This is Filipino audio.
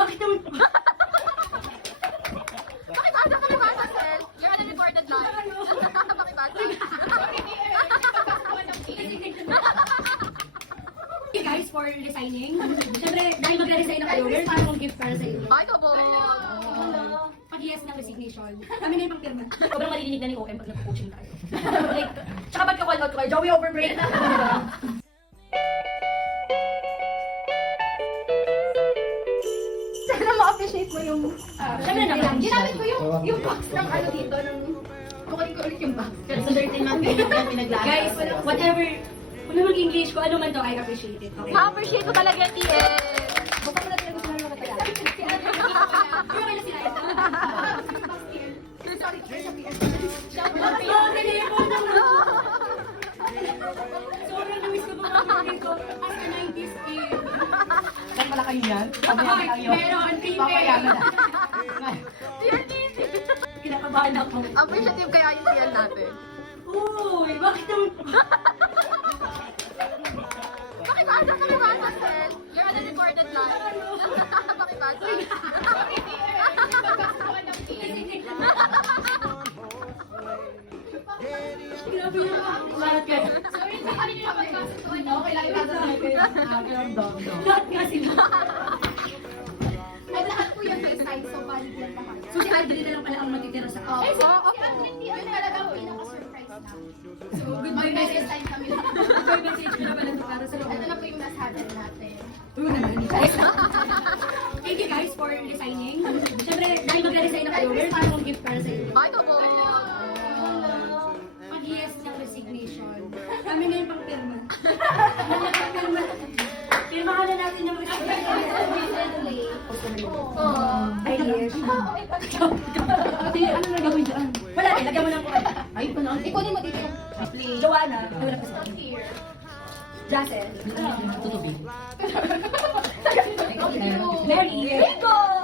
Bakit naman? Bakit aga ka naman, Marcel? You're on a recorded live. Bakit aga? Okay guys, for resigning. Siyempre, dahil magre-resign na kayo, meron tayo mong gift para sa inyo. Ay, kabo. Pag-yes ng resignation. Kami na yung pang-pirma. Sobrang malilinig na ni OM pag nagpo-coaching tayo. Like, tsaka ba't ka-call out ko kayo? Joey overbreak. Sana ma-appreciate mo yung... Siyempre naman. Ginamit ko yung box ng ano dito, ng... Kukunin ko ulit yung box. Pero sa dirty natin, yan pinaglaan. Guys, whatever, kung naman English, kung ano man to, I appreciate it. Okay? Ma-appreciate ko talaga yung TS. Baka mo natin gusto namin makatagal. Pero may nasila ito. Sorry, sorry. Sobrang na-miss ko mga memory ko as a 90s kid. Saan pala kayo yan? Pabayaman lang yun. Meron, Papayaman na. Dear Nisi. Kinakabahan ako. Appreciative kaya yung TL natin. Uy, bakit naman? Bakit aga ka naman, Marcel? You're on a recorded live. Bakit aga? Grabe yung lahat ka. Sorry, hindi ka rin yung magkasutuan. Okay lang yung Lahat nga sila. Ay, lahat po yung may side, so valid yan lahat. So si Aldrin na lang pala ang matitira sa akin. Eh, si Aldrin, di ang talagang pinaka-surprise na. So, good May message. message time kami lahat. Good message ko na pala ito para sa Ito loob. na po yung nasabi natin. Thank you guys for resigning. Siyempre, dahil magre-resign na kayo, meron tayo mong gift para sa inyo. Ay, kabo. Pag-yes ng resignation. Kami na yung pang-pirma. Pirma ka na natin yung resignation. Ay, yes. Ate, ano na gawin dyan? Wala, lagyan mo lang po. Ay, pa na. Ikunin mo dito yung Joanna. Wala pa sa here. Jacel. Tutubi.